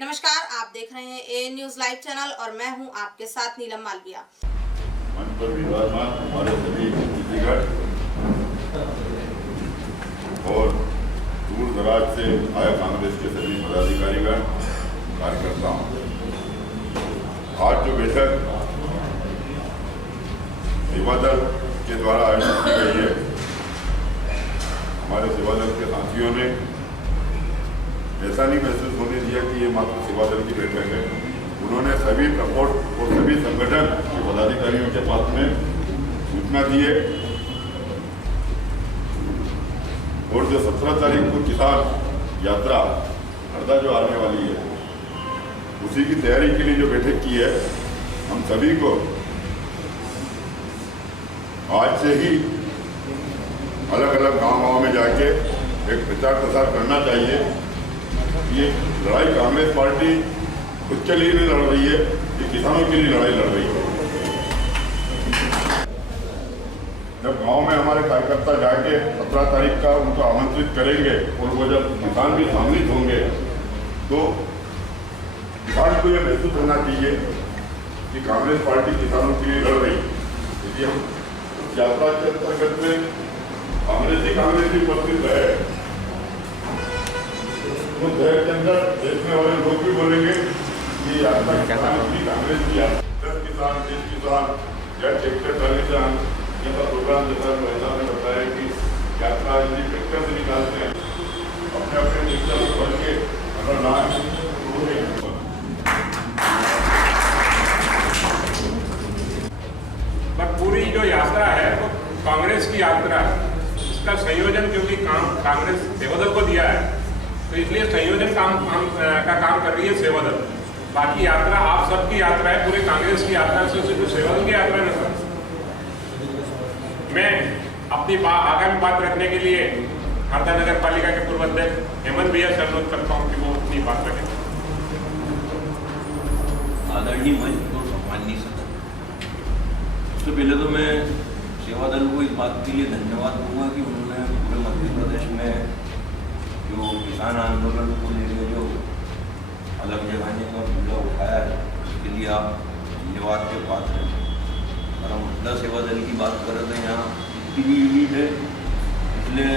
नमस्कार, आप देख रहे हैं ए न्यूज लाइव चैनल और मैं हूं आपके साथ नीलम मालविया। मंच पर विराजमान हमारे सभी अतिथिगण और दूर दराज से आए कांग्रेस के सभी पदाधिकारीगण, कार्यकर्ता, आज जो बैठक सेवा दल के द्वारा आयोजित की गई है, हमारे सेवा दल के साथियों ने ऐसा नहीं महसूस होने दिया कि ये मात्र सेवा दल की बैठक है। उन्होंने सभी प्रकोष्ठ और सभी संगठन के पदाधिकारियों के पास में सूचना दी है और जो 17 तारीख को किसान यात्रा हरदा जो आने वाली है, उसी की तैयारी के लिए जो बैठक की है, हम सभी को आज से ही अलग अलग गांव में जाके एक प्रचार प्रसार करना चाहिए। ये लड़ाई कांग्रेस पार्टी खुद के लिए नहीं लड़ रही है, ये किसानों के लिए लड़ाई लड़ रही है। जब गांव में हमारे कार्यकर्ता जाके 17 तारीख का उनको आमंत्रित करेंगे और वो जब किसान भी सम्मिलित होंगे, तो किसान को ये महसूस होना चाहिए कि कांग्रेस पार्टी किसानों के लिए लड़ रही है। यदि हम यात्रा के अंतर्गत में कांग्रेस ही उपस्थित है, तो देश के अंदर देखने वाले लोग भी बोलेंगे कि यात्रा कांग्रेस की 10 किसान 20 किसान या ट्रैक्टर चालीसान ये का प्रोग्राम जैसा महिला ने बताया कि यात्रा यदि ट्रैक्टर से निकालते हैं, अपने अपने ट्रैक्टर भर के अगर ना पर पूरी जो यात्रा है वो कांग्रेस की यात्रा है। इसका संयोजन क्योंकि कांग्रेस सेवादल को दिया है, तो इसलिए संयोजन का काम कर रही है सेवादल। बाकी यात्रा आप सबकी यात्रा है, पूरे कांग्रेस की यात्रा से सिर्फ सेवादल की यात्रा नहीं सर। मैं अपनी आगामी बात रखने के लिए हरदा नगर पालिका के पूर्व अध्यक्ष हेमंत भैया से अनुरोध करता हूँ कि वो अपनी बात रखें। आदरणीय मंच और सम्माननीय सदस्य, सबसे पहले तो मैं सेवादल को इस बात के लिए धन्यवाद दूंगा कि उन्होंने पूरे मध्य प्रदेश में जो किसान आंदोलन को लेकर जो अलग जगाने का मुद्दा उठाया है, उसके लिए आप धन्यवाद के पात्र हैं। और हम महिला सेवा दल की बात कर रहे थे, यहाँ इसकी भी यूनिट है, इसलिए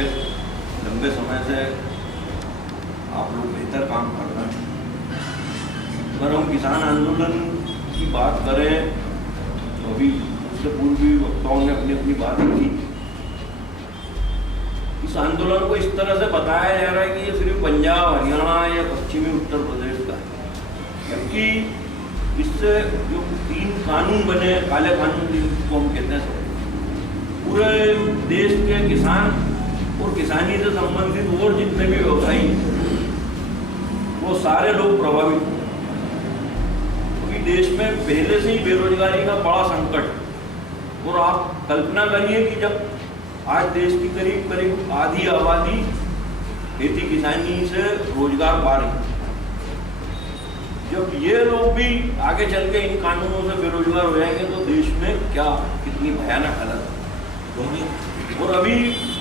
लंबे समय से आप लोग बेहतर काम कर रहे हैं। अगर हम किसान आंदोलन की बात करें तो अभी उससे पूर्वी वक्ताओं ने अपनी अपनी बात रखी। इस आंदोलन को इस तरह से बताया जा रहा है कि ये सिर्फ पंजाब, हरियाणा या पश्चिमी उत्तर प्रदेश का है, जबकि इससे जो 3 कानून बने, काले कानून जिनको हम कहते हैं, पूरे देश के किसान और किसानी से संबंधित और जितने भी व्यवसायी वो सारे लोग प्रभावित हैं। क्योंकि देश में पहले से ही बेरोजगारी का बड़ा संकट, और आप कल्पना करिए कि जब आज देश की करीब करीब आधी आबादी खेती किसानी से रोजगार पा रही है, जब ये लोग भी आगे चल के इन कानूनों से बेरोजगार हो जाएंगे तो देश में क्या कितनी भयानक हालत है। और अभी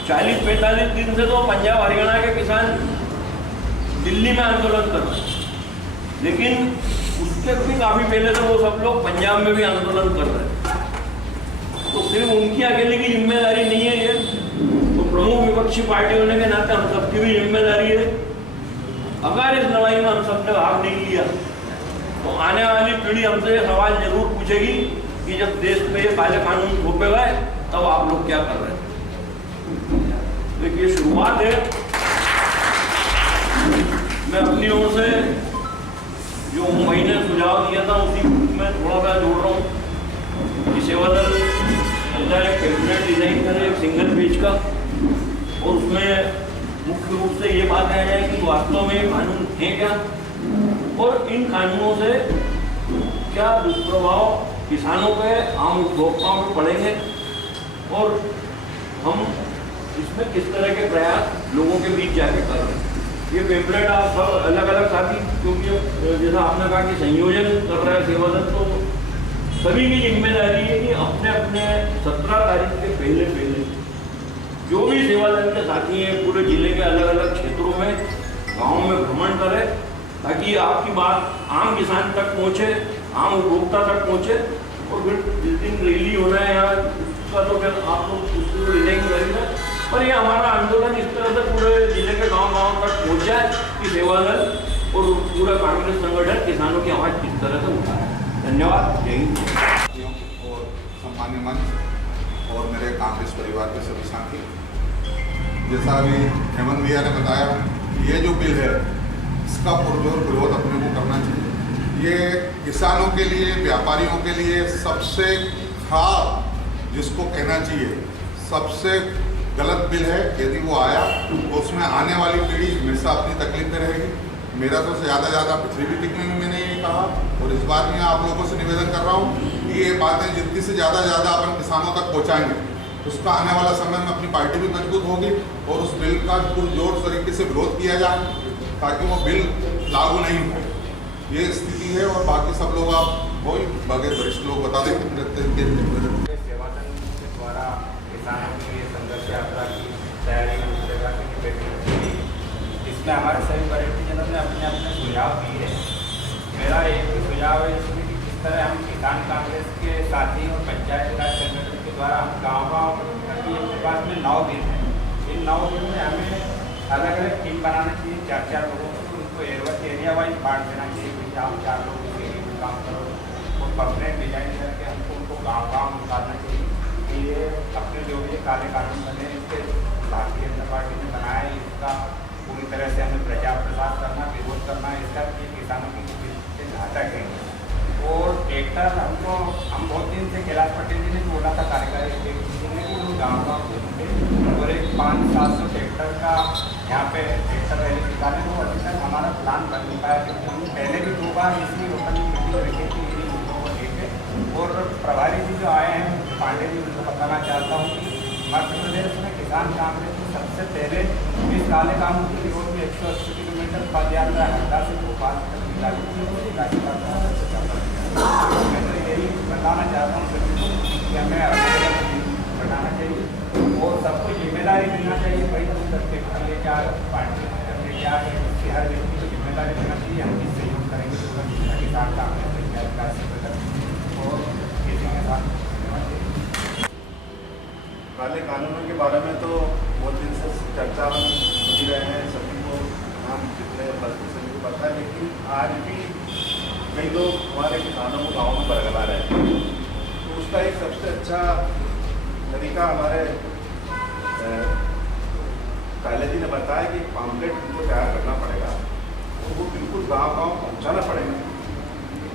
40-45 दिन से तो पंजाब हरियाणा के किसान दिल्ली में आंदोलन कर रहे हैं, लेकिन उसके भी काफी पहले से वो सब लोग पंजाब में भी आंदोलन कर रहे हैं। तो सिर्फ उनकी अकेले की जिम्मेदारी नहीं है ये, तो प्रमुख विपक्षी पार्टी होने के नाते हम सबकी भी जिम्मेदारी है। अगर इस लड़ाई में हम सबने भाग नहीं लिया तो आने वाली पीढ़ी हमसे ये सवाल जरूर पूछेगी कि जब देश में ये काले कानून थोपे गए तब आप लोग क्या कर रहे हैं। देखिए, शुरुआत है, मैं अपनी ओर से जो मैंने सुझाव दिया था उसी में थोड़ा सा जोड़ रहा हूँ कि सेवादल एक कैबिनेट डिजाइन करें, एक सिंगल पेज का, और उसमें मुख्य रूप से ये बात आ जाए कि वास्तव में कानून है क्या और इन कानूनों से क्या दुष्प्रभाव किसानों पे, आम उपभोक्ताओं पे पड़ेंगे, और हम इसमें किस तरह के प्रयास लोगों के बीच जाके कर रहे हैं। ये पेम्पलेट आप सब अलग अलग साथी, क्योंकि जैसा आपने कहा कि संयोजन कर रहा है सेवादल, तो सभी की जिम्मेदारी है कि अपने अपने 17 तारीख के पहले जो भी सेवादल के साथी हैं पूरे जिले के अलग अलग क्षेत्रों में, गाँव में भ्रमण करें ताकि आपकी बात आम किसान तक पहुँचे, आम उपभोक्ता तक पहुँचे। और फिर जिस दिन रैली होना है यहाँ उसका तो फिर आप लोग उसको डिजाइन करेंगे। पर ये हमारा आंदोलन इस तरह से पूरे जिले के गांव-गांव तक पहुँच जाए कि सेवा दल और पूरा कांग्रेस संगठन किसानों की आवाज़ किस तरह से उठाए। धन्यवाद। जय हिंद। और सम्मान्य मंच और मेरे कांग्रेस परिवार के सभी साथी, जैसा अभी हेमंत भैया ने बताया, ये जो बिल है इसका पुरजोर विरोध अपने को करना चाहिए। ये किसानों के लिए, व्यापारियों के लिए सबसे खराब, जिसको कहना चाहिए सबसे गलत बिल है। यदि वो आया तो उसमें आने वाली पीढ़ी हमेशा अपनी तकलीफ में रहेगी। मेरा तो ज़्यादा पिछली मीटिंग में मैंने ये कहा और इस बार मैं आप लोगों से निवेदन कर रहा हूँ कि ये बातें जितनी से ज़्यादा अपन किसानों तक पहुँचाएंगे, उसका आने वाला समय में अपनी पार्टी भी मजबूत होगी और उस बिल का पुरजोर तरीके से विरोध किया जाए ताकि वो बिल लागू नहीं हो। ये स्थिति है और बाकी सब लोग आप वही बाकी वरिष्ठ लोग बता दें। सेवा दल के द्वारा किसानों के लिए संघर्ष यात्रा की तैयारी इसमें हमारे सभी वरिष्ठजनों ने अपने अपने सुझाव दिए हैं। मेरा एक सुझाव है इसमें कि किस तरह हम किसान कांग्रेस के साथी और पंचायत राज संगठन के द्वारा हम गाँव अपने पास में 9 दिन है। इन 9 दिन में हमें अलग अलग टीम बनाना चाहिए, 4-4 लोगों को, उनको एरिया वाइज बांट देना चाहिए। आप 4 लोगों के लिए काम करो और परमानेंट डिजाइन करके हमको उनको गाँव निकालना चाहिए कि ये अपने जो भी काले कानून बने इसके भारतीय जनता पार्टी ने बनाया है, इसका पूरी तरह से हमें प्रचार प्रसार करना, विरोध करना, इसका कि किसानों की घातक है। और ट्रैक्टर हम बहुत दिन से कैलाश पटेल जी ने बोला था, कार्यकारी जी ने, कि वो गाँव घूमते और एक 500-700 ट्रैक्टर का यहाँ पे ट्रैक्टर रैली निकालें। तो अभी तक हमारा प्लान बन नहीं पाया क्योंकि हमने पहले भी 2 बार इसी ओपन मीटिंग रखी थी इन्हीं मुद्दों को लेकर। और प्रभारी जी जो आए हैं पांडे जी, उनको बताना चाहता हूँ कि मध्य प्रदेश में किसान कांग्रेस ने सबसे पहले इस काले कानून के विरोध में 180 किलोमीटर पद यात्रा हरदा से भोपाल तक निकाली थी। मैं तो यही बताना चाहता हूँ सभी को कि हमें बनाना चाहिए और सबको जिम्मेदारी देना चाहिए। भाई तुम करके लेके आ पार्टी करके क्या है, उसकी हर व्यक्ति को जिम्मेदारी देना चाहिए। हम भी सहयोग करेंगे तो किसान कांग्रेस और खेती के साथ देना चाहिए। काले कानूनों के बारे में तो बहुत दिन से चर्चा होती रहे हैं, सभी को हम जितने बल्कि सभी को पता है। लेकिन आज भी कई लोग हमारे किसानों को गाँव में बरगला रहे हैं। तो उसका एक सबसे अच्छा तरीका हमारे काले जी ने बताया कि पॉम्पलेट उनको तैयार करना पड़ेगा और वो बिल्कुल गांव-गांव पहुंचाना पड़ेगा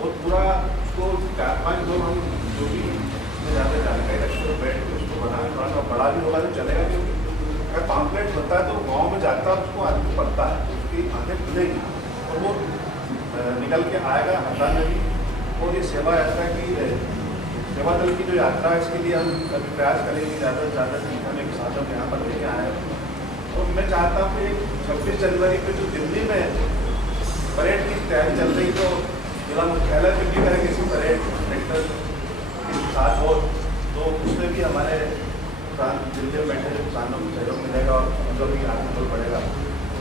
और पूरा उसको 4-5 लोग हम जो भी इसमें ज़्यादा जानकारी रखते हैं बैठ के उसको बनाना, थोड़ा बड़ा भी होगा तो चलेगा। क्योंकि अगर पॉम्पलेट होता है तो गाँव में जाता है, उसको आदमी पढ़ता है, उसकी आंखें खुलेगी और वो निकल के आएगा हरदा में भी। और ये सेवा यात्रा की सेवा दल की जो यात्रा है इसके लिए हम अभी प्रयास करेंगे ज़्यादा से ज़्यादा संख्या में किसानों को यहाँ पर लेके आए। तो मैं चाहता हूँ कि 26 जनवरी पे जो दिल्ली में परेड की तैयारी चल रही, तो जिला मुख्यालय में भी करेंगे इसी परेड ट्रैक्टर के साथ हो, तो उसमें भी हमारे किसान दिल्ली में बैठे जो किसानों को सहयोग मिलेगा और उनको भी आत्मबल बढ़ेगा।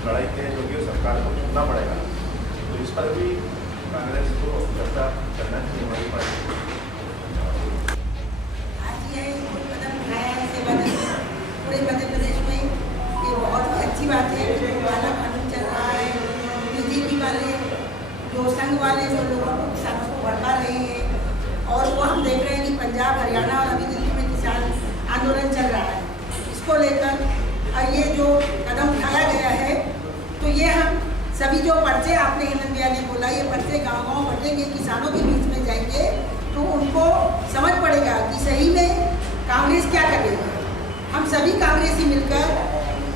लड़ाई के जो भी सरकार को सुनना पड़ेगा, तो इस पर भी कांग्रेस को चर्चा करना चाहिए हमारी पार्टी। पूरे मध्य प्रदेश में ये बहुत ही अच्छी बात है कि काला कानून चल रहा है। बीजेपी वाले जो संघ वाले जो लोगों को किसानों को भड़का रहे हैं और वो हम देख रहे हैं कि पंजाब, हरियाणा और अभी दिल्ली में किसान आंदोलन चल रहा है। इसको लेकर ये जो कदम उठाया गया है, तो ये हम सभी जो पर्चे आपने हेमंत भैया ने बोला, ये पर्चे गाँव-गाँव बटेंगे, किसानों के बीच में जाएंगे तो उनको समझ पड़ेगा कि सही में कांग्रेस क्या कर रही है। हम सभी कांग्रेसी मिलकर,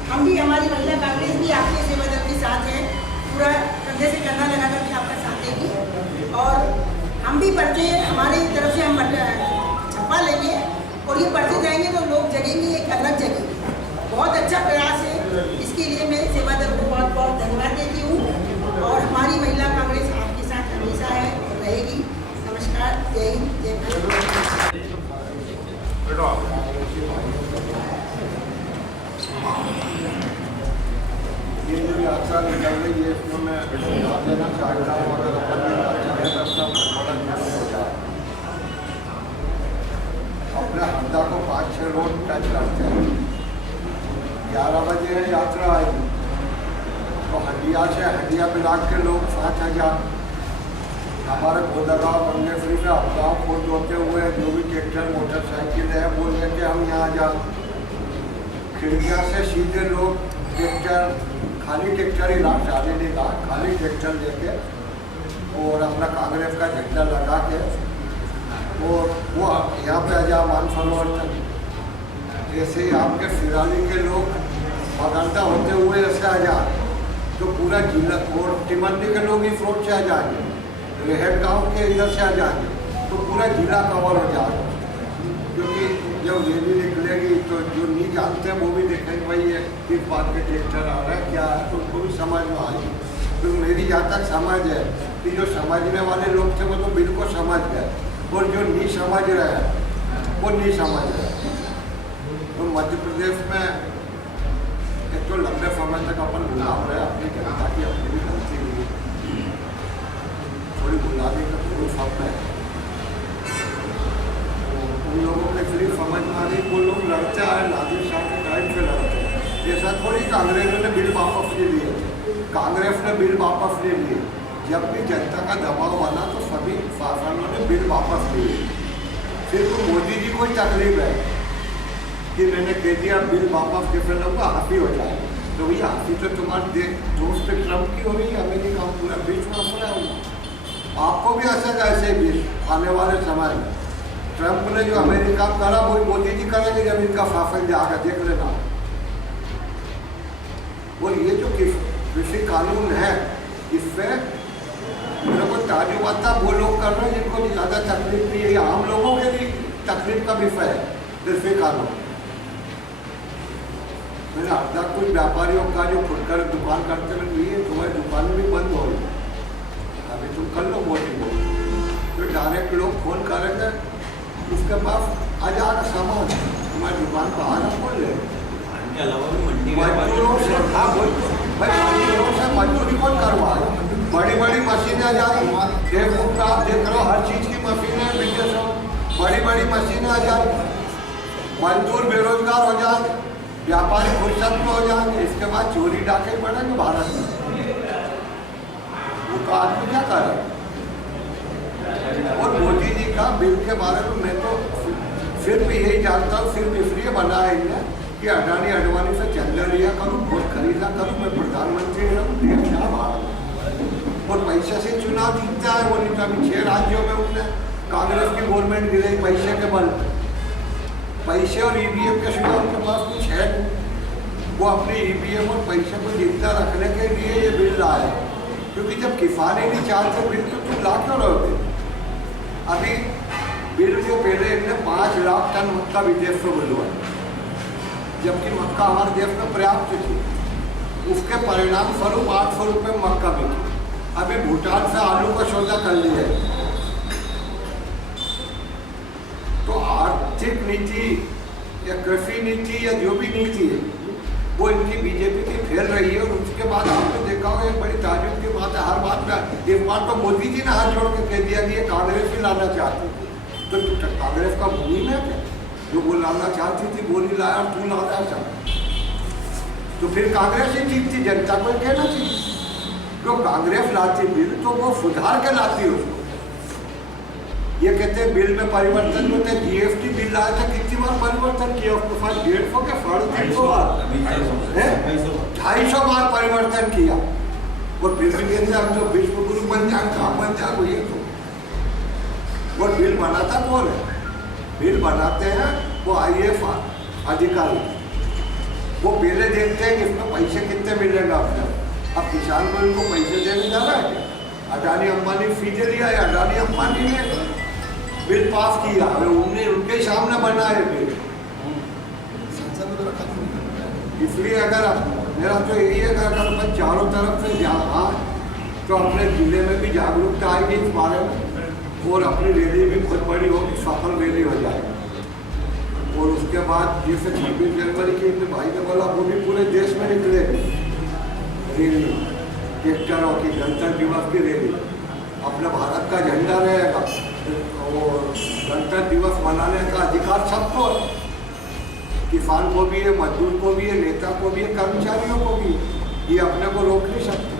हम भी, हमारी महिला कांग्रेस भी आपके सेवा दल के साथ है, पूरा कंधे से कंधा लगा करके आपका साथ देगी और हम भी पर्चे हमारे तरफ से हम छपा लेंगे और ये पर्चे जाएंगे तो लोग जगेंगे, एक अलग जगेंगे। बहुत अच्छा प्रयास है, इसके लिए मैं सेवा दल को बहुत बहुत धन्यवाद देती हूँ और हमारी महिला कांग्रेस आपके साथ हमेशा है और रहेगी। नमस्कार, जय हिंद, जय भारत। ये जो यात्रा निकल रही है इसमें मैं सुझाव देना चाहता हूँ, अगर अपन ने अपना मनमाना यूज हो जाए, अपने हरदा को 5-6 रोड टच करते हैं, 11 बजे यात्रा आएगी तो हंडिया से हंडिया ब्लॉक के लोग 5,000 हमारे गोदागांव गंगेफ्री से अपगांव खोद होते हुए जो भी ट्रैक्टर मोटरसाइकिल है वो लेके हम यहाँ जाए, खिड़किया से सीधे लोग ट्रैक्टर खाली ट्रैक्टर ही ला, चाले नहीं ला, खाली ट्रैक्टर लेके और अपना कांग्रेस का झंडा लगा के और वो यहाँ पे आ जाए मानसरोवर तक। जैसे ही आपके फिराली के लोग मगंदा होते हुए ऐसे आ जाए तो पूरा जिला और टिमंडी के लोग इस रोड से आ जाएंगे, रेहट गांव के इधर से आ जाएंगे तो पूरा जिला कवर हो जाएगा। क्योंकि जब रैली निकलेगी तो जो नहीं जानते हैं वो भी देखेंगे भाई ये किस बात के ट्रैक्टर आ रहा है क्या है, तो उनको भी समझ में आएगी। तो मेरी जहाँ तक समझ है कि जो समझने वाले लोग थे वो तो बिल्कुल समझ गए और जो नहीं समझ रहे हैं वो नहीं समझ रहे। तो मध्य प्रदेश में एक तो लंबे समय तक अपन गुलाम रहे, अपनी जनता की अपनी भी गलती हुई, थोड़ी गुलामी का थोड़ी फर्क है। उन लोगों के फिर समझ में आ रही वो लोग लड़ते आए नादिर शाह के टाइम पे लड़ते हैं। ऐसा थोड़ी कांग्रेस ने बिल वापस ले लिए, कांग्रेस ने बिल वापस ले लिए। जब भी जनता का दबाव बना तो सभी शासनों ने बिल वापस लिए। सिर्फ मोदी जी को ही तकलीफ है कि मैंने कह दिया बिल वापस कैसे लूँगा, हंसी हो जाए। तो भैया हंसी तो तुम्हारे दोस्त ट्रम्प की हो रही है, अमेरिका में पूरा बीच में हंस रहा हूँ। आपको भी हंसेगा ऐसे बीच आने वाले समय में। ट्रम्प ने जो अमेरिका में करा वो मोदी जी करेंगे जब इनका शासन जाएगा, देख लेना। और ये जो कृषि कानून है इससे मेरे को ताजुब आता वो लोग कर रहे हैं जिनको ज़्यादा तकलीफ नहीं है, आम लोगों के लिए तकलीफ का विषय है कृषि कानून। मैंने हरदा कुछ व्यापारियों का जो खुदकर दुकान करते हुए तुम्हारी दुकान भी बंद हो रही, अभी तुम कर लो मोदी को, तो डायरेक्ट लोग फोन करेंगे उसके पास आ जाएगा सामान, तुम्हारी दुकान पर आना खोल ले। मजदूरों से मजदूरी कौन करवाए, बड़ी बड़ी मशीनें आ जाए, फेसबुक पर आप देख रहे हो हर चीज़ की मशीनें विदेशों, बड़ी बड़ी मशीनें आ जाए, मजदूर बेरोजगार हो जाए, व्यापारी फुर्सत में हो जाएंगे, इसके बाद चोरी डाके बढ़ेंगे भारत में। वो आदमी क्या करे। और मोदी जी का बिल के बारे में मैं तो सिर्फ यही जानता हूँ, सिर्फ इसलिए बना है इन्हें कि अडानी अडवाणी से चंदा लिया करूँ, वोट खरीदा करूँ, मैं प्रधानमंत्री रहूँ, देश क्या बात। और पैसे से चुनाव जीतता है वो, नहीं तो अभी 6 राज्यों में उसने कांग्रेस की गवर्नमेंट गिरी पैसे के बल, पैसे और ईवीएम के सिवा उनके पास कुछ है। वो अपने ईवीएम और पैसे को जिंदा रखने के लिए ये बिल लाए, क्योंकि जब किसान ही नहीं चाहते बिल तो तुम ला क्यों रहोगे। अभी बिल के पहले इनने 5 लाख टन मक्का विदेश से बुलवाई, जबकि मक्का हमारे देश में पर्याप्त थी। उसके परिणाम स्वरूप 800 रुपये मक्का बिकी। अभी भूटान से आलू का सौदा कर लिया है। तो आर्थिक नीति या कृषि नीति या जो भी नीति है वो इनकी बीजेपी की फैल रही है। और उसके बाद आपने देखा होगा एक बड़ी ताजुब की बात है, हर बात में एक बार तो मोदी जी ने हाथ जोड़ के कह दिया कि ये कांग्रेस ही लाना चाहती थी। तो कांग्रेस का मुहिम है क्या, जो वो लाना चाहती थी वो नहीं लाया और तू ला रहा था, तो फिर कांग्रेस ही जीतती। जनता को कहना चाहिए जो कांग्रेस लाती बिल तो वो सुधार के लाती उसको। ये कहते हैं बिल में परिवर्तन होते हैं, जीएसटी बिल लाया था, कितनी बार परिवर्तन किया उसके पास, 150 के 350 बार, 250 बार परिवर्तन किया। और बिल भी कहते हैं हम तो विश्व गुरु बन जाए, काम बन जाए ये तो। और बिल बनाता कौन है, बिल बनाते हैं वो IAS अधिकारी। वो पहले देखते हैं कि इसमें पैसे कितने मिलेगा अपने। अब किसान को इनको पैसे देने जा रहा है क्या, अडानी अंबानी फीजे लिया है, अडानी अंबानी ने बिल पास किया, उनने उनके सामने बनाए बिल। इसलिए अगर मेरा तो यही है कि अगर मैं चारों तरफ से जहाँ तो अपने जिले में भी जागरूकता आएगी इस बारे में, और अपनी रैली भी बहुत बड़ी होगी, सफल रैली हो जाएगी। और उसके बाद जैसे 26 जनवरी की भाई ने बोला वो भी पूरे देश में निकलेगी रैली, ट्रैक्टरों की गणतंत्र दिवस की रैली, अपने भारत का झंडा रहेगा और गणतंत्र दिवस मनाने का अधिकार सबको है, किसान को भी है, मजदूर को भी है, नेता को भी है, कर्मचारियों को भी है। ये अपने को रोक नहीं सकते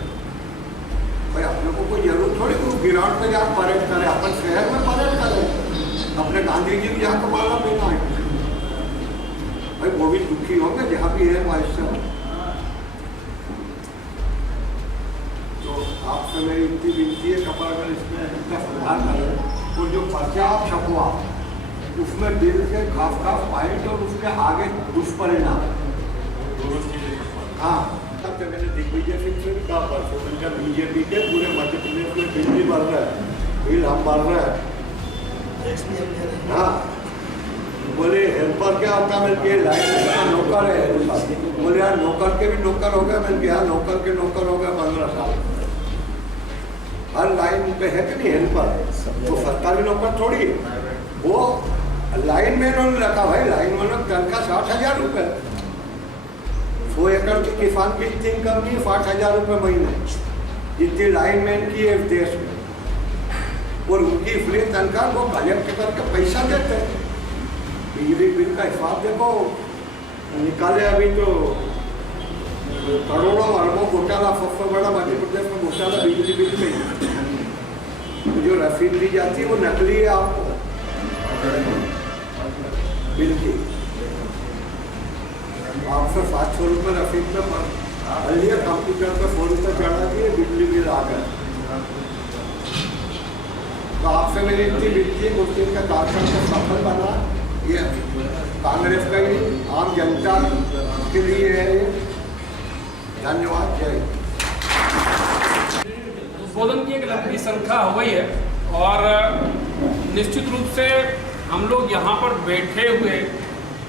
भाई। अपने को कोई जरूरत थोड़ी कि ग्राउंड पे जाकर परेड करें, अपन शहर में परेड करें, अपने गांधी जी की जाकर माला पहना है भाई। वो भी दुखी होंगे जहाँ भी है मनुष्य। तो आपसे मेरी इतनी विनती है कि अगर इसमें इनका सुधार करें तो जो पर्चा आप छपवा उसमें बिल के खास पॉइंट और उसके आगे दुष्परिणाम। हाँ, मैंने दिग्विजय सिंह से भी कहा परसों, उनका बीजेपी के पूरे मध्य प्रदेश में बिल भी बढ़ रहा है, बिल हम बढ़ रहे हैं। हाँ, बोले हेल्पर क्या होता है, मैंने लाइन का नौकर है। बोले यार नौकर के भी नौकर हो गए, मैंने कहा नौकर के नौकर हो गए 15 साल। हर लाइन पे है कि नहीं हेल्पर, तो सरकारी नौकर थोड़ी है वो। लाइन में इन्होंने रखा भाई, लाइन में तनख्वाह 60,000 रुपये। 100 एकड़ के किसान की इतनी इनकम नहीं है, 60,000 रुपये महीने जितनी लाइन मैन की है देश में। और उनकी इसलिए तनख्वाह को कलेक्ट करके पैसा देते हैं। बिजली बिल का हिसाब देखो निकाले, अभी तो करोड़ों अरबों घोटाला, सबसे बड़ा मध्य प्रदेश में घोटाला बिजली बिल में। जो रसीद दी जाती है वो नकली है आपको बिल की। आपसे 700 रुपये रसीद में भर लिया, कंप्यूटर पर 100 रुपये चढ़ा दिए, बिजली बिल आ गया। तो आपसे मेरी इतनी विनती है उस दिन का कार्यक्रम को सफल बना, ये कांग्रेस का ही आम जनता के लिए है। धन्यवाद। जय। उद्बोधन की एक लंबी श्रृंखला हो गई है और निश्चित रूप से हम लोग यहाँ पर बैठे हुए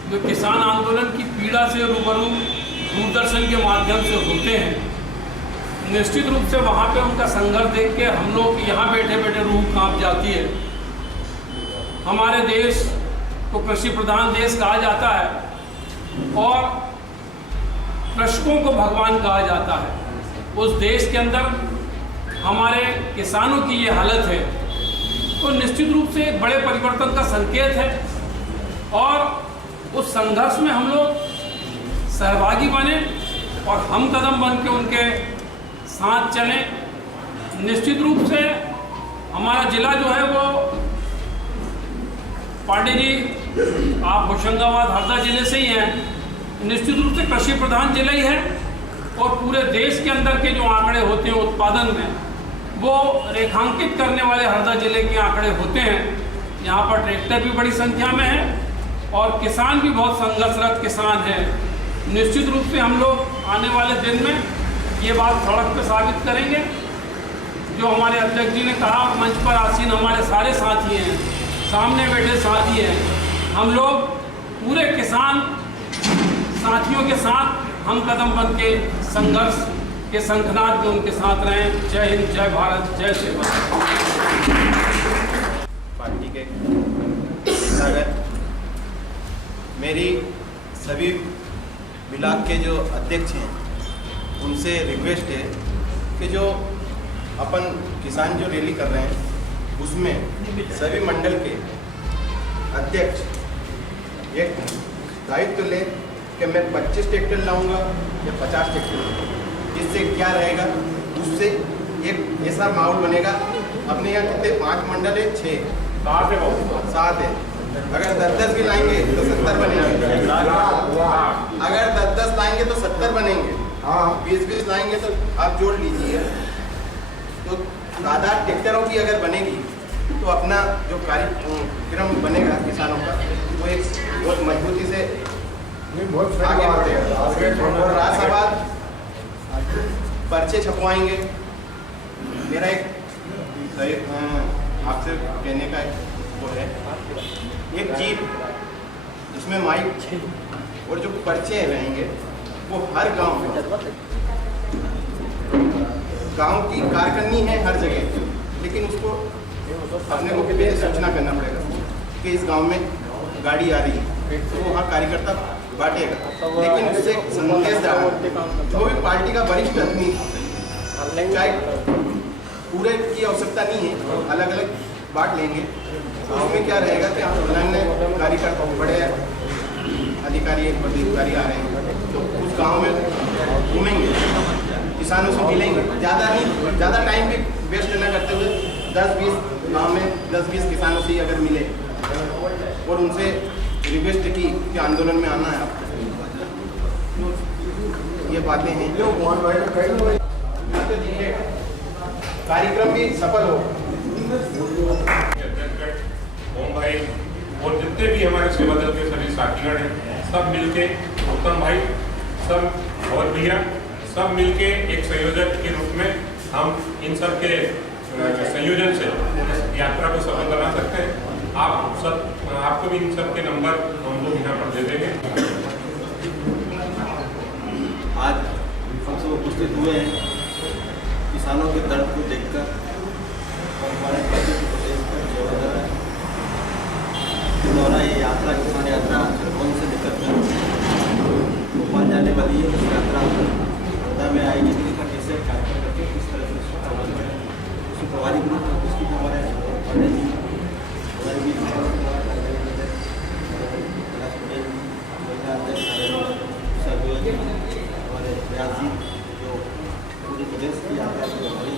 जो किसान आंदोलन की पीड़ा से रूबरू दूरदर्शन के माध्यम से होते हैं, निश्चित रूप से वहाँ पे उनका संघर्ष देख के हम लोग यहाँ बैठे बैठे रूह कांप जाती है। हमारे देश को कृषि प्रधान देश कहा जाता है और कृषकों को भगवान कहा जाता है। उस देश के अंदर हमारे किसानों की ये हालत है तो निश्चित रूप से एक बड़े परिवर्तन का संकेत है और उस संघर्ष में हम लोग सहभागी बने और हम कदम बन के उनके साथ चलें। निश्चित रूप से हमारा जिला जो है वो पांडे जी, आप होशंगाबाद हरदा जिले से ही हैं, निश्चित रूप से कृषि प्रधान जिला ही है और पूरे देश के अंदर के जो आंकड़े होते हैं उत्पादन में वो रेखांकित करने वाले हरदा जिले के आंकड़े होते हैं। यहाँ पर ट्रैक्टर भी बड़ी संख्या में है और किसान भी बहुत संघर्षरत किसान है। निश्चित रूप से हम लोग आने वाले दिन में ये बात सड़क पे साबित करेंगे। जो हमारे अध्यक्ष जी ने कहा और मंच पर आसीन हमारे सारे साथी हैं, सामने बैठे साथी हैं, हम लोग पूरे किसान साथियों के साथ हम कदम बन के संघर्ष के शंखनाद में उनके साथ रहें। जय हिंद, जय भारत, जय श्री पार्टी के नेतागण, मेरी सभी ब्लॉक के जो अध्यक्ष हैं उनसे रिक्वेस्ट है कि जो अपन किसान जो रैली कर रहे हैं उसमें सभी मंडल के अध्यक्ष एक दायित्व ले कि मैं 25 ट्रैक्टर लाऊंगा या 50 ट्रैक्टर लाऊंगा। इससे क्या रहेगा, उससे एक ऐसा माहौल बनेगा। अपने यहाँ कितने 5 मंडल है, 7 है। अगर 10-10 भी लाएंगे तो 70 बनेंगे। अगर 10-10 लाएंगे तो 70 बनेंगे। 20-20 लाएंगे तो आप जोड़ लीजिए। तो तादाद ट्रैक्टरों की अगर बनेगी तो अपना जो कार्यक्रम बनेगा किसानों का वो एक बहुत मजबूती से आगे बढ़ेगा। और राज्यसभा पर्चे छपवाएंगे। मेरा एक आपसे कहने का वो है, एक जीप जिसमें माइक और जो पर्चे रहेंगे वो हर गांव में, गांव की कारकर्नी है हर जगह, लेकिन उसको अपने को पहले सूचना करना पड़ेगा कि इस गांव में गाड़ी आ रही है, तो वो वहाँ कार्यकर्ता बांटेगा। लेकिन उससे संदेश डालना, जो भी पार्टी का वरिष्ठ आदमी चाहे पूरे की आवश्यकता नहीं है, अलग अलग बांट लेंगे। तो उसमें क्या रहेगा कि हम अन्य कार्यकर्ता बड़े अधिकारी पदाधिकारी आ रहे हैं तो उस गांव में घूमेंगे, किसानों से मिलेंगे, ज़्यादा टाइम भी वेस्ट न करते हुए 10-20 गाँव में 10-20 किसानों से अगर मिले और उनसे रिक्वेस्ट की कि आंदोलन में आना है आपको, ये बातें हैं जो कार्यक्रम भी सफल हो। ओम भाई और जितने भी हमारे सेवा दल के सभी साथीगण हैं, सब मिलके, उत्तम भाई सब और भैया सब मिलके एक संयोजक के रूप में हम इन सब के संयोजन से इस यात्रा को सफल बना सकते हैं। आपको भी इन सब के नंबर हम लोग यहाँ पर दे देंगे। आज हम सब उपस्थित हुए हैं किसानों के दर्द को देखकर और हमारे प्रदेश का सेवादल के द्वारा ये यात्रा, किसान यात्रा कौन से निकल कर भोपाल जाने वाली है। उस यात्रा वर्धा में आएगी, इसका कैसे कार्यक्रम करके किस तरह से उसको प्रबंध करें, उसकी प्रभारी ग्रुप उसकी जो हमारे पंडित जी हमारे बीच हमारे व्यास जी जो पूरे प्रदेश की यात्रा से हमारी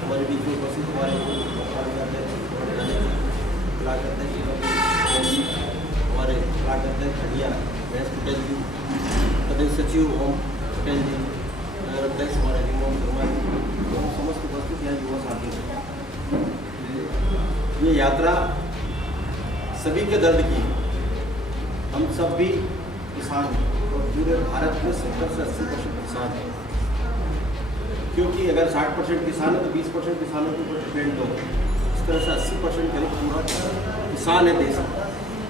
हमारे बीच में उपस्थित हमारे ब्लॉक अध्यक्ष हमारे ब्लॉक अध्यक्ष खड़िया महेश पटेल जी, प्रदेश सचिव ओम पटेल जी, नगर अध्यक्ष हमारे हिमोम शर्मा जी, तो समस्त उपस्थित यहाँ युवा साथी हैं। ये यात्रा सभी के दर्द की, हम सब भी किसान और पूरे भारत में 70 से 80% किसान हैं, क्योंकि अगर 60% किसान है तो 20% किसानों के ऊपर डिपेंड हो। इस तरह से 80% करीब पूरा किसान है देश में,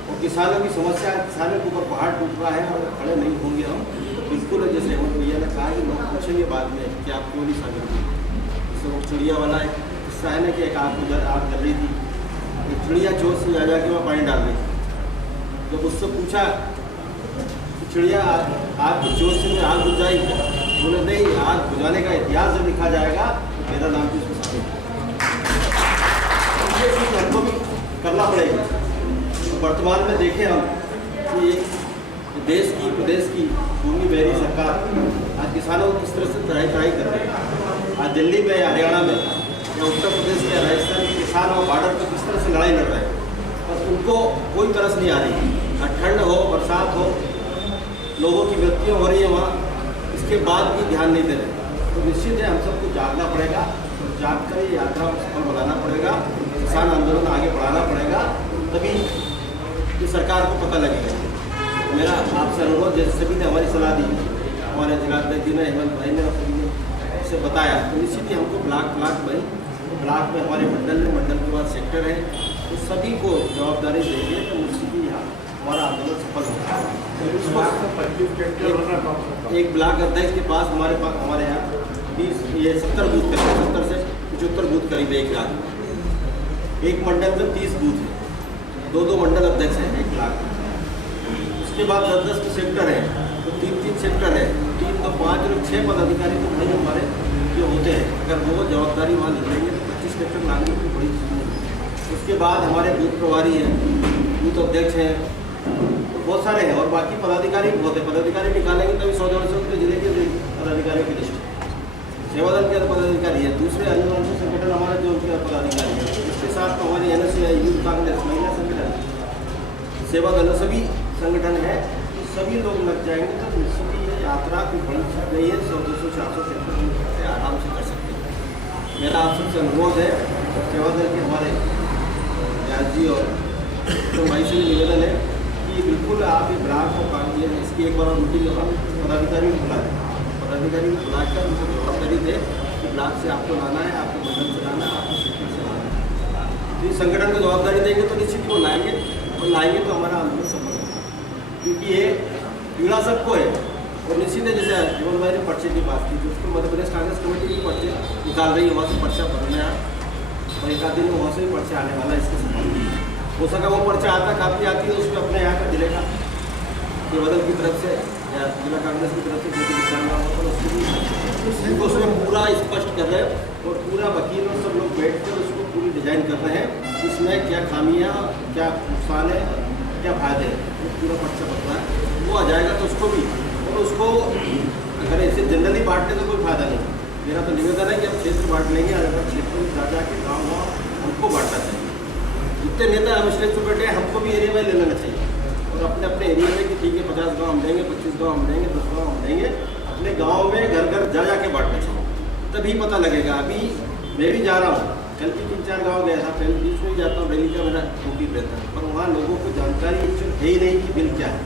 और किसानों की समस्या, किसानों के ऊपर पहाड़ टूट रहा है और खड़े नहीं होंगे हम तो बिल्कुल जैसे हेमंत भैया ने कहा कि लोग पूछेंगे बाद में कि आप क्यों नहीं शामिल हुए। जैसे वो चिड़िया वाला एक किस्सा है ना कि एक आग कर रही थी, एक चिड़िया जोश से जा के वहाँ पानी डाल रही थी। जब उससे पूछा कि चिड़िया आग की जोश से आग बुझ जाएगी, बोले नहीं, आग बुझाने का इतिहास जब लिखा जाएगा तो मेरा नाम भी उसमें शामिल है। ये चीज़ हमको भी करना पड़ेगी। तो वर्तमान में देखें हम कि देश की प्रदेश की भूमि बेरी सरकार आज किसानों को किस तरह से तराई कर रही है। आज दिल्ली में या हरियाणा में या उत्तर प्रदेश या राजस्थान के किसान और बॉर्डर पर किस तरह से लड़ाई लड़ रहे हैं, बस उनको कोई तरस नहीं आ रही। ठंड हो, बरसात हो, लोगों की मृत्यु हो रही है वहाँ, इसके बाद भी ध्यान नहीं दे रहे। तो निश्चित है हम सबको जागना पड़ेगा, तो जाग कर ये यात्रा को सफल बनाना पड़ेगा, किसान आंदोलन आगे बढ़ाना पड़ेगा, तभी ये सरकार को पता लगेगा। मेरा आपसे अनुरोध, जैसे सभी ने हमारी सलाह दी, हमारे जिलाध्यक्ष जी ने, हेमंत भाई ने, सभी ने इसे बताया, तो निश्चित ही हमको ब्लॉक ब्लॉक में हमारे मंडल है, मंडल के बाद सेक्टर है, तो सभी को जवाबदारी देंगे तो निश्चित ही हमारा आंदोलन सफल होगा। एक ब्लॉक अध्यक्ष के पास हमारे यहाँ 70 बूथ करीब, 70 से 75 बूथ करीब एक ब्लॉक। एक मंडल में 30 बूथ है, 2 मंडल अध्यक्ष हैं एक ब्लॉक। उसके बाद 10 सेक्टर है, तो 3 सेक्टर है, 3 तो 5 और 6 पदाधिकारी तो भाई हमारे जो होते हैं, अगर वो जवाबदारी वहाँ ले लेंगे तो 25 सेक्टर लाने की बड़ी चीज़ है। उसके बाद हमारे बूथ प्रभारी हैं, बूथ अध्यक्ष हैं, तो बहुत सारे हैं, और बाकी पदाधिकारी भी बहुत है। पदाधिकारी निकालेंगे तभी 100 जिले के पदाधिकारियों की लिस्ट, सेवादल के पदाधिकारी है, दूसरे अन्य संगठन हमारे जो उनके पदाधिकारी हैं, इसके साथ तो हमारी NSA, यूथ कांग्रेस, महिला संगठन, सेवादल, सभी संगठन है, सभी लोग लग जाएंगे तो निश्चित ही ये यात्रा कोई बड़ी चीज नहीं है। 100-200-400 सेक्टर आराम से कर सकते हैं। मेरा आप सबसे अनुरोध है, सेवादल के हमारे व्यास जी और तो भाई से निवेदन है कि बिल्कुल आप ये ब्लॉक को काम किए, इसकी एक बार मीटिंग पदाधिकारी को बुलाएं, पदाधिकारी को बुलाकर उनको जवाबदारी दे कि ब्लॉक से आपको लाना है, आपको मंडल से लाना है, आपको सेक्टर से लाना है। तो संगठन को जवाबदारी देंगे तो निश्चित वो लाएंगे, और लाएंगे तो हमारा आंदोलन सफल होगा, क्योंकि ये पीड़ा सबको है। और निश्चित है, जैसे हेमंत भाई ने पर्चे की बात की, तो उसको मध्य प्रदेश कांग्रेस कमेटी भी पर्चे निकाल रही है, वहाँ से पर्चा भरना है, और एक आध दिन में वहाँ से भी पर्चा आने वाला है। इसके संबंध हो सका वो पर्चा आता काफ़ी आती है, उसमें अपने यहाँ का जिले का सेवादल की तरफ से या जिला कांग्रेस की तरफ से जो भी निकालना होगा उसको उसमें पूरा स्पष्ट कर रहे हैं और पूरा वकील और सब लोग बैठ कर उसको पूरी डिजाइन कर रहे हैं, इसमें क्या खामियाँ, क्या नुकसान है, क्या फायदे हैं, वो पूरा पर्चा बता है। वो आ जाएगा तो उसको भी, और उसको अगर ऐसे जनरली बांटने तो कोई फायदा नहीं। मेरा तो निवेदन है कि हम क्षेत्र बांट लेंगे, अलग अलग क्षेत्रों में जा के गाँव हमको बांटना चाहिए। जितने नेता हम स्टेज पर बैठे हैं हमको भी एरिया वाइज ले लेना चाहिए और अपने अपने एरिया में कि ठीक है 50 गाँव हम देंगे, 25 गाँव हम देंगे, 10 गाँव हम देंगे, अपने गाँव में घर घर जा के बांटना चाहिए, तभी पता लगेगा। अभी मैं भी जा रहा हूँ, कल भी 3-4 गाँव गया था, पहले बीच में ही जाता हूँ, डेली का मेरा ड्यूटी रहता है, पर वहाँ लोगों को जानकारी है ही नहीं कि बिल क्या है,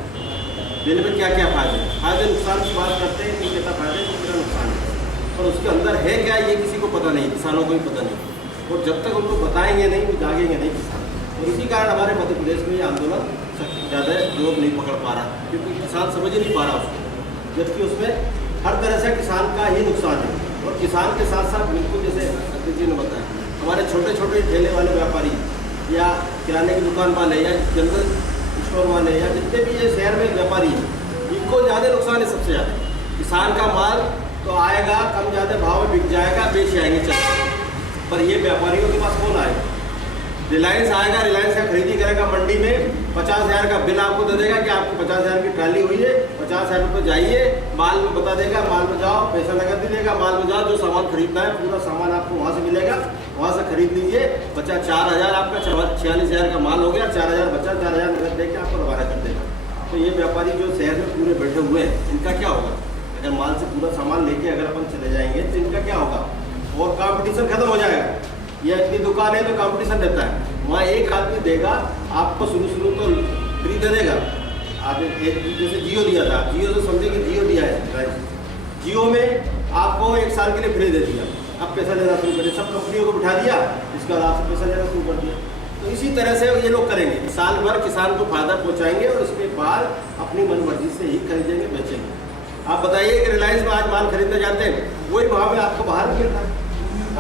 बिल में क्या क्या फायदे नुकसान की बात करते हैं कि कितना फायदे कितना नुकसान है, और उसके अंदर है क्या ये किसी को पता नहीं, किसानों को भी पता नहीं, और जब तक उनको बताएंगे नहीं वो जागेंगे नहीं किसान। और इसी कारण हमारे मध्य प्रदेश में ये आंदोलन ज़्यादा जोर नहीं पकड़ पा रहा, क्योंकि किसान समझ ही नहीं पा रहा उसको, जबकि उसमें हर तरह से किसान का ही नुकसान है। और किसान के साथ साथ बिल्कुल जैसे अतिथि जी ने बताया, हमारे छोटे छोटे ठेले वाले व्यापारी या किराने की दुकान वाले या जनरल स्टोर वाले या जितने भी ये शहर में व्यापारी हैं, इनको ज़्यादा नुकसान है सबसे ज़्यादा। किसान का माल तो आएगा कम ज़्यादा भाव में बिक जाएगा, बेच आएंगे चल, पर ये व्यापारियों के पास कौन आएगा? रिलायंस आएगा, रिलायंस का खरीदी करेगा मंडी में, 50,000 का बिल आपको दे देगा कि आपकी 50,000 की ट्राली हुई है, 50,000 रुपये जाइए, माल में बता देगा, माल में जाओ, पैसा नकद दीजिएगा, माल में जाओ, जो सामान खरीदना है पूरा सामान आपको वहाँ से मिलेगा, वहाँ से खरीद लीजिए, 4,000 आपका 46,000 का माल हो गया, 4,000 बचा, 4,000 नकद देकर आपको रवाना कर देगा। तो ये व्यापारी जो शहर में पूरे बैठे हुए हैं, इनका क्या होगा? अगर माल से पूरा सामान लेके अगर अपन चले जाएंगे तो इनका क्या होगा? और कंपटीशन खत्म हो जाएगा। या इतनी दुकान है तो कंपटीशन रहता है, वहाँ एक आदमी देगा आपको, शुरू तो फ्री दे देगा। आप एक जैसे जियो दिया था, जियो तो समझे कि जियो दिया है, जियो में आपको 1 साल के लिए फ्री दे दिया, अब पैसा लेना शुरू कर दिया, सब कंपनियों को बिठा दिया, इसके बाद आपसे पैसा लेना शुरू कर दिया। तो इसी तरह से ये लोग करेंगे, साल भर किसान को फायदा पहुँचाएंगे और उसके बाद अपनी मनमर्जी से ही खरीदेंगे, बेचेंगे। आप बताइए कि रिलायंस में आज माल खरीदने जाते हैं, वही भाव में आपको बाहर मिल रहा है,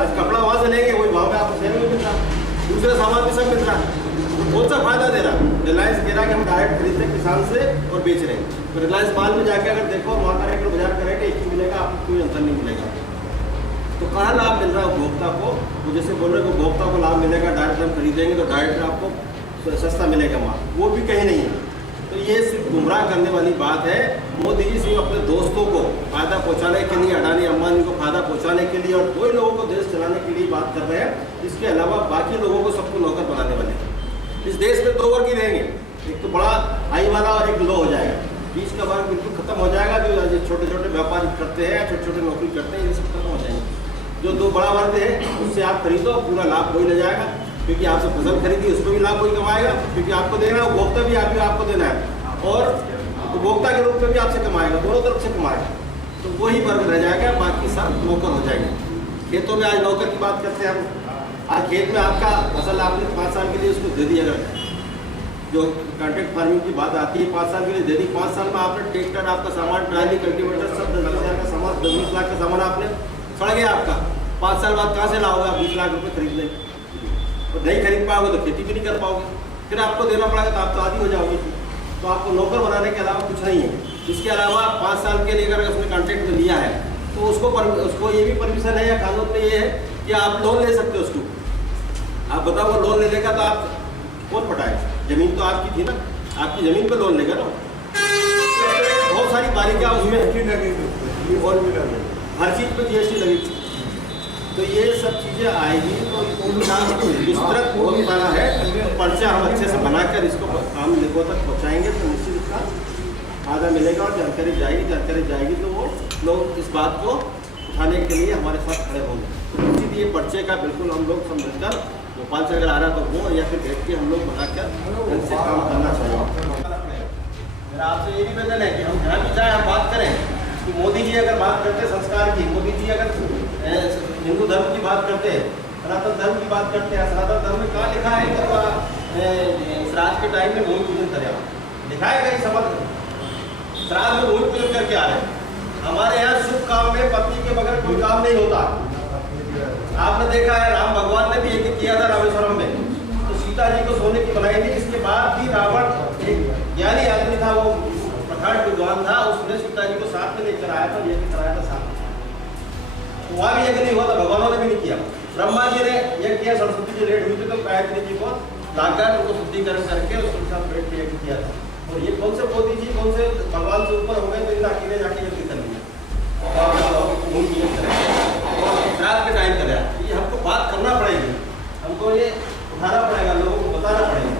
आज कपड़ा वहाँ से लेंगे वही भाव में आपको शहर में मिल रहा है, दूसरा सामान भी सब मिल रहा है, कौन सा फायदा दे रहा है? रिलायंस कह रहा है कि हम डायरेक्ट खरीदते हैं किसान से और बेच रहे हैं, तो रिलायंस माल में जाकर अगर देखो वहाँ का रेट बाजार का रेट एक ही मिलेगा, आपको कोई अंतर नहीं मिलेगा। तो कहाँ लाभ मिल रहा है उपभोक्ता को? वो जैसे बोल रहे हैं उपभोक्ता को लाभ मिलेगा, डायरेक्ट हम खरीदेंगे तो डायरेक्ट आपको सस्ता मिलेगा माल, वो भी कहीं नहीं है। तो ये सिर्फ गुमराह करने वाली बात है। मोदी जी सिर्फ अपने दोस्तों को फायदा पहुंचाने के लिए, अडानी अंबानी को फायदा पहुंचाने के लिए और 2 लोगों को देश चलाने के लिए बात कर रहे हैं। इसके अलावा बाकी लोगों को सबको नौकर बनाने वाले हैं। इस देश में 2 वर्ग ही रहेंगे, एक तो बड़ा हाई वाला और एक लो हो जाएगा, बीच का वर्ग बिल्कुल खत्म हो जाएगा। जो छोटे छोटे व्यापारी करते हैं, छोटे छोटे नौकरी करते हैं, ये सब खत्म हो जाएंगे। जो 2 बड़ा वर्ग है उससे आप खरीदो, पूरा लाभ वही ले जाएगा, क्योंकि आपसे फसल खरीदी उसको भी लाभ वही कमाएगा, क्योंकि आपको देना है, उपभोक्ता भी आपको देना है और उपभोक्ता के रूप में भी आपसे कमाएगा, दोनों तरफ से कमाएगा। तो वही वर्ग रह जाएगा, बाकी सब नौकर हो जाएंगे। खेतों में आज नौकर की बात करते हैं हम, आज खेत में आपका फसल आपने 5 साल के लिए उसको दे दी, अगर जो कॉन्ट्रैक्ट फार्मिंग की बात आती है 5 साल के लिए दे दी, 5 साल में आपने ट्रैक्टर, आपका सामान, ट्राली, कल्टीवेटर सब 10,000 का सामान, 10-20 लाख का सामान आपने सड़ गया आपका, 5 साल बाद कहाँ से लाओगे आप 20 लाख रुपये खरीदने? और नहीं खरीद पाओगे तो खेती भी नहीं कर पाओगे, फिर आपको देना पड़ेगा, तो आप तो आदी हो जाओगे। तो आपको नौकर बनाने के अलावा कुछ नहीं है। इसके अलावा 5 साल के लिए अगर उसने कॉन्ट्रैक्ट में लिया है तो उसको ये भी परमिशन है या कानून में ये है कि आप लोन ले सकते हो उसको। आप बताओ वो लोन ले लेगा तो आप कौन पटाएगा? जमीन तो आपकी थी ना, आपकी ज़मीन पर लोन लेगा ना। बहुत सारी बारीकियाँ उसमें और हर चीज़ पर GST लगेगी, तो ये सब चीज़ें आएगी। तो विस्तृत बहुत सारा है, तो पर्चा हम अच्छे से बनाकर इसको आम लोगों तक पहुँचाएंगे तो निश्चित इसका फायदा मिलेगा और जानकारी जाएगी तो वो लोग इस बात को उठाने के लिए हमारे साथ खड़े होंगे। तो इसीलिए पर्चे का बिल्कुल हम लोग समझकर भोपाल से अगर आ रहा तो वो या फिर बैठ के हम लोग बनाकर इनसे काम करना चाहिए। मेरा आपसे ये निवेदन है कि हम जहाँ भी जाए हम बात करें कि मोदी जी अगर बात करते हैं संस्कार की, मोदी जी अगर हिंदू धर्म की बात करते हैं, सनातन धर्म की बात करते हैं, सनातन धर्म में कहाँ लिखा है कि श्राद्ध के टाइम में भूमि पूजन करें? लिखा है कहीं समझ? श्राद्ध में भूमि पूजन करके आ रहे हैं। हमारे यहाँ शुभ काम में पत्नी के बगैर कोई काम नहीं होता। आपने देखा है राम भगवान ने भी यज्ञ किया था रामेश्वरम में, तो सीता जी को सोने की बनाई थी। इसके बाद भी रावण एक ज्ञानी आदमी था, वो प्रखंड विद्वान था, उसने गणेश गुप्ता जी को साथ में लेकर आया था, यज्ञ कराया था साथ में। वहाँ भी यज्ञ नहीं हुआ था, भगवानों ने भी नहीं किया। ब्रह्मा जी ने यज्ञ किया, सरस्वती जी लेट हुई थी तो गायत्री जी को लाकर उनको शुद्धिकरण करके उसके साथ बैठ के यज्ञ किया था। और ये कौन से मोदी जी कौन से भगवान से ऊपर हो गए तो इनका अकेले जाके यज्ञ कर लिया रात के टाइम कराया। ये हमको बात करना पड़ेगी, हमको ये उठाना पड़ेगा, लोगों को बताना पड़ेगा।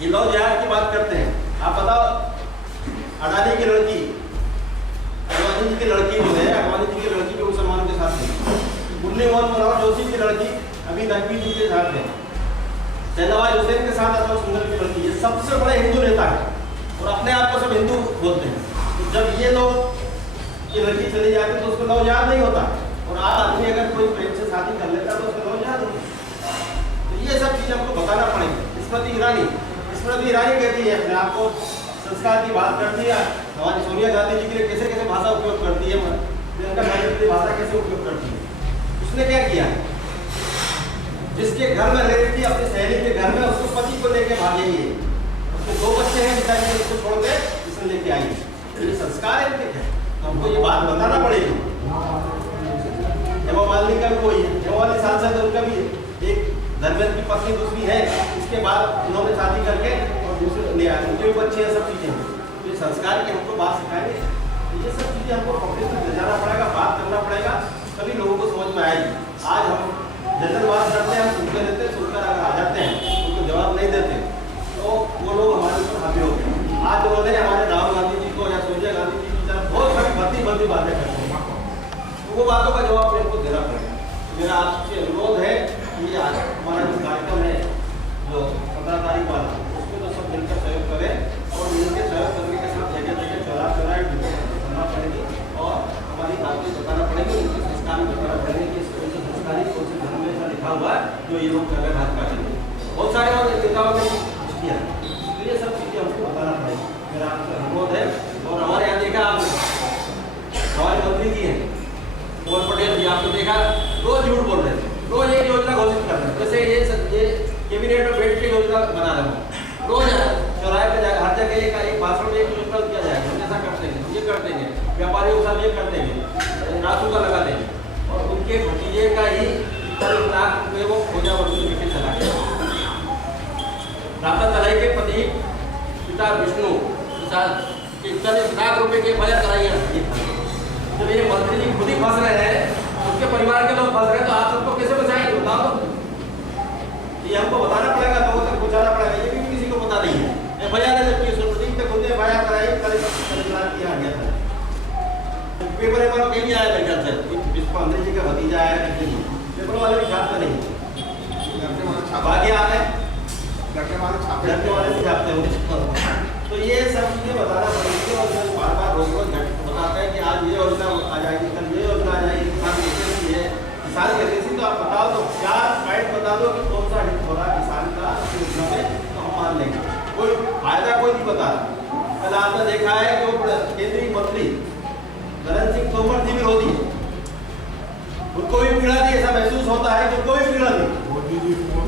ये लव जिहाद की बात करते हैं, आप बताओ अडानी की लड़की, अडवाणी जी की लड़की जो है, अडवाणी जी की लड़की जो मुसलमानों के साथ है, मुरली मोहन मनोहर जोशी की लड़की अभी नकवी जी के साथ है, शहनवाज हुसैन के साथ अशोक सुंदर की लड़की, ये सबसे बड़े हिंदू नेता है और अपने आप को सब हिंदू बोलते हैं। तो जब ये लोग ये लड़की चली जाती है तो उसको लव जिहाद नहीं होता, और आज आदमी अगर कोई प्रेम से शादी कर लेता है तो उसको लव जिहाद होता है। तो ये सब चीज़ हमको बताना पड़ेगी। स्मृति ईरानी कहती है अपने आप को संस्कार की बात करती है, हमारी सोनिया गांधी जी के लिए कैसे कैसे भाषा उपयोग करती है, प्रियंका गांधी के लिए भाषा कैसे उपयोग करती है। उसने क्या किया, जिसके घर में रहती थी अपनी सहेली के घर में, उसको पति को लेके भागी है, उसके 2 बच्चे हैं बेचारी, उसको छोड़ के इसने लेके आई है। ये संस्कार है इनके क्या, तो हमको ये बात बताना पड़ेगी। हेमा मालिनी का भी कोई है, हेमा मालिनी सांसद है, उनका भी एक धर्मेंद्र की पत्नी दूसरी है, इसके बाद उन्होंने शादी करके और दूसरे ले आए, उनके भी बच्चे हैं, सब चीज़ें हैं। तो ये संस्कार की हमको बात सिखाएंगे, ये सब चीज़ें हमको पब्लिक में ले जाना पड़ेगा, बात करना पड़ेगा, तभी लोगों को समझ में आएगी। आज हम जनरल बात करते हैं, हम सुनते रहते हैं, सुनकर अगर आ जाते हैं, उनको जवाब नहीं देते तो वो लोग हमारे ऊपर हावी हो गए। आज उन्होंने हमारे राहुल गांधी जी को या सोनिया गांधी जी की तरफ बहुत सारी भद्दी बातें करते हैं, तो वो बातों का जवाब हमको देना पड़ेगा। मेरा आपसे अनुरोध है कि आज हमारा जो कार्यक्रम है जो 15 तारीख वाला, उसमें तो सब मिलकर सहयोग करें और मिलकर सहयोग करने के साथ जगह जगह चौराहे करना पड़ेगी और हमारी बातें बताना पड़ेगी, उनके संस्कार में बताना पड़ेगी कि संस्कारी कौन से धर्म में ऐसा लिखा हुआ है जो ये लोग कर रहे हाथ काटेंगे। बहुत सारे और नेताओं ने किया, तो ये सब चीज़ें हमको बताना पड़ेगी। मेरा आपसे अनुरोध है। और हमारे यहाँ देखा आपने हमारे मंत्री जी हैं और पटेल जी, आपने देखा रोज झूठ बोल रहे थे, रोज एक योजना घोषित कर रहे हैं, जैसे ये कैबिनेट में बैठ के योजना बना रहे हो, रोज चौराहे पे जाकर हर जगह एक भाषण में एक योजना किया जाएगा, हम ऐसा करते हैं, ये करते हैं, व्यापारियों के साथ ये करते हैं, रासू का लगा देंगे, और उनके भतीजे का ही 40 लाख रुपये वो खोजावर्ती लेके चला गया। राता तलाई के पति पिता विष्णु प्रसाद के 40 लाख रुपये के बजट कराइए। जब ये मंत्री जी खुद ही फंस रहे हैं, उनके परिवार के लोग फंस रहे हैं, तो आप सबको कैसे बचाएंगे बताओ। ये हमको बताना पड़ेगा, लोगों तक पहुँचाना पड़ेगा, ये भी किसी को पता नहीं है। FIR जबकि सुप्रीम तक खुद FIR कराई, किया गया था, पेपर वालों के लिए आया मेरे ख्याल से, विश्व अंदर जी का भतीजा आया, पेपर वाले भी छापते नहीं, बाकी आते हैं लड़के वाले से छापते हैं। तो ये सब चीज़ें बताना पड़ेगी और बार बार रोज बताते हैं कि आज ये योजना आ जाएगी, कल ये योजना आ जाएगी, किसान कैसे है, किसान कैसे, तो आप बताओ तो 4 पॉइंट बता दो कि कौन सा हित हो रहा है किसान का योजना में, तो हम मान लेंगे। कोई फायदा कोई नहीं बता रहा। कल आपने देखा है जो केंद्रीय मंत्री नरेंद्र सिंह तोमर जी भी होती है, उनको भी पीड़ा थी, ऐसा महसूस होता है कि उनको भी पीड़ा थी,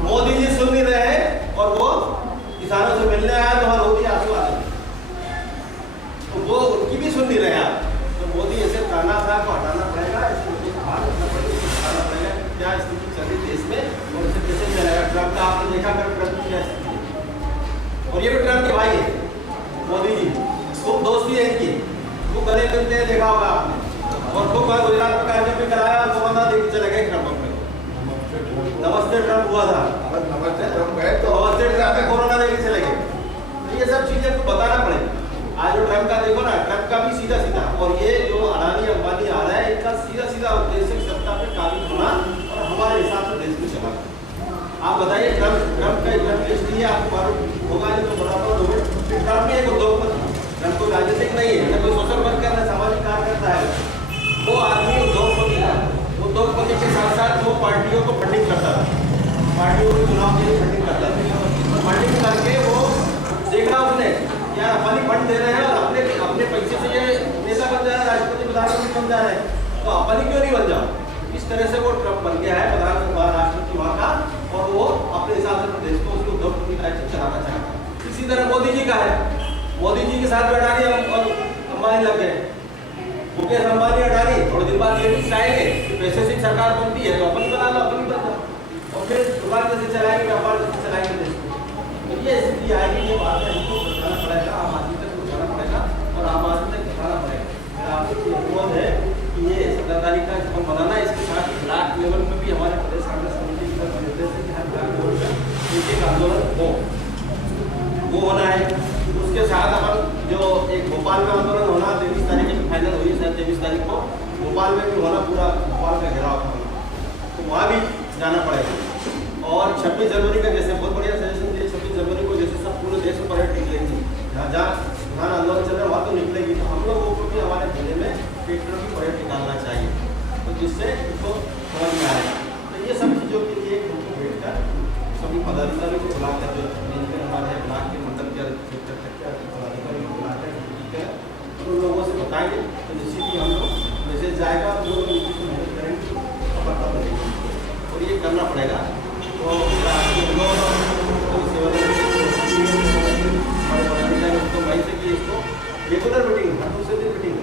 मोदी जी सुन नहीं रहे हैं और वो किसानों से मिलने आया तो वहाँ रोटी आंसू आ गए, तो वो उनकी भी सुन नहीं रहे आप। तो मोदी ऐसे तानाशाह को हटाना पड़ेगा, इसको बाहर रखना पड़ेगा, हटाना पड़ेगा क्या स्थिति चल रही देश में और इसे कैसे चलेगा। ट्रम्प का आपने देखा कर ट्रम्प की क्या स्थिति है, और ये भी ट्रम्प के भाई है मोदी जी, खूब दोस्ती है इनकी, वो गले मिलते हैं, देखा होगा आपने, और खूब गुजरात में कार्यक्रम भी कराया और कोरोना देख चले गए ट्रम्प में, नमस्ते ट्रम्प हुआ था, नमस्ते ट्रम्प गए तो नमस्ते ट्रम्प में कोरोना लेके चले गए। तो ये सब चीजें तो बताना पड़ेगा। आज जो ट्रम्प का देखो ना, ट्रम्प का भी सीधा सीधा, और ये जो अडानी अंबानी आ रहा है, इनका सीधा सीधा उद्देश्य सत्ता पे काबिज होना और हमारे हिसाब से देश में चला। आप बताइए ट्रम्प का ट्रम्प इसलिए आपको मालूम होगा, नहीं तो बताता हूँ, ट्रम्प भी एक उद्योगपति, ट्रम्प कोई राजनीतिक नहीं है, न कोई सोशल वर्क कर रहा है, सामाजिक कार्य करता है, वो आदमी उद्योगपति है। उद्योगपति के साथ साथ वो पार्टियों को फंडिंग करता था, पार्टियों को चुनाव के लिए फंडिंग करता था, फंडिंग करके वो देखा उसने यार अपनी फंड दे रहे हैं और अपने पैसे से ये नेता बन जा रहा है, राष्ट्रपति प्रधानमंत्री बन जा रहे हैं, तो अपनी क्यों नहीं बन जाओ। इस तरह से वो ट्रम्प बन गया है प्रधानमंत्री राष्ट्रपति वहाँ का, और वो अपने हिसाब से प्रदेश को उसको उद्योगपति टाइप से चलाना चाहता है। इसी तरह मोदी जी का है, मोदी जी के साथ बैठा के अंबानी लग गए, मुकेश अंबानी अडानी थोड़े दिन बाद ये भी चाहेंगे कि पैसे से सरकार बनती है तो अपन बना लो, अपन बन जाओ, और फिर दुकान कैसे चलाएंगे, व्यापार कैसे चलाएंगे देश को। तो ये स्थिति आएगी, ये बात है हमको बताना पड़ेगा, आम आदमी तक पहुँचाना पड़ेगा और आम आदमी तक दिखाना पड़ेगा। मेरा आपको अनुरोध है कि ये 17 तारीख का जब हम बनाना है, इसके साथ ब्लॉक लेवल में भी हमारे प्रदेश कांग्रेस समिति की तरफ से निर्देश है कि हर ब्लॉक लेवल पर एक आंदोलन हो, वो होना है। उसके साथ अपन जो एक भोपाल में आंदोलन होना 23 तारीख की फाइनल हुई, शायद 23 तारीख को भोपाल में भी होना, पूरा भोपाल का घेराव करना, तो वहाँ भी जाना पड़ेगा। और 26 जनवरी का जैसे बहुत बढ़िया सजेशन दिए, 26 जनवरी को जैसे सब पूरे देश में परेड निकलेगी, जहाँ जहाँ किसान आंदोलन चल रहा है वहाँ तो निकलेगी, तो हम लोगों को भी हमारे जिले में ट्रैक्टरों की परेड निकालना चाहिए, तो जिससे इसको समझ में आएगा। तो ये सब चीज़ों के लिए हमको बैठ कर सभी पदाधिकारियों को बुलाकर, जो मिलकर हमारे ब्लॉक के मंडल के पदाधिकारी को बुलाकर उन लोगों से बताएंगे, तो निश्चित ही हम लोग मैसेज जाएगा, जो लोग मेहनत करेंगे सफलता मिलेगी, और ये करना पड़ेगा। तो भाई से कि इसको रेगुलर मीटिंग, हर दूसरे दिन मीटिंग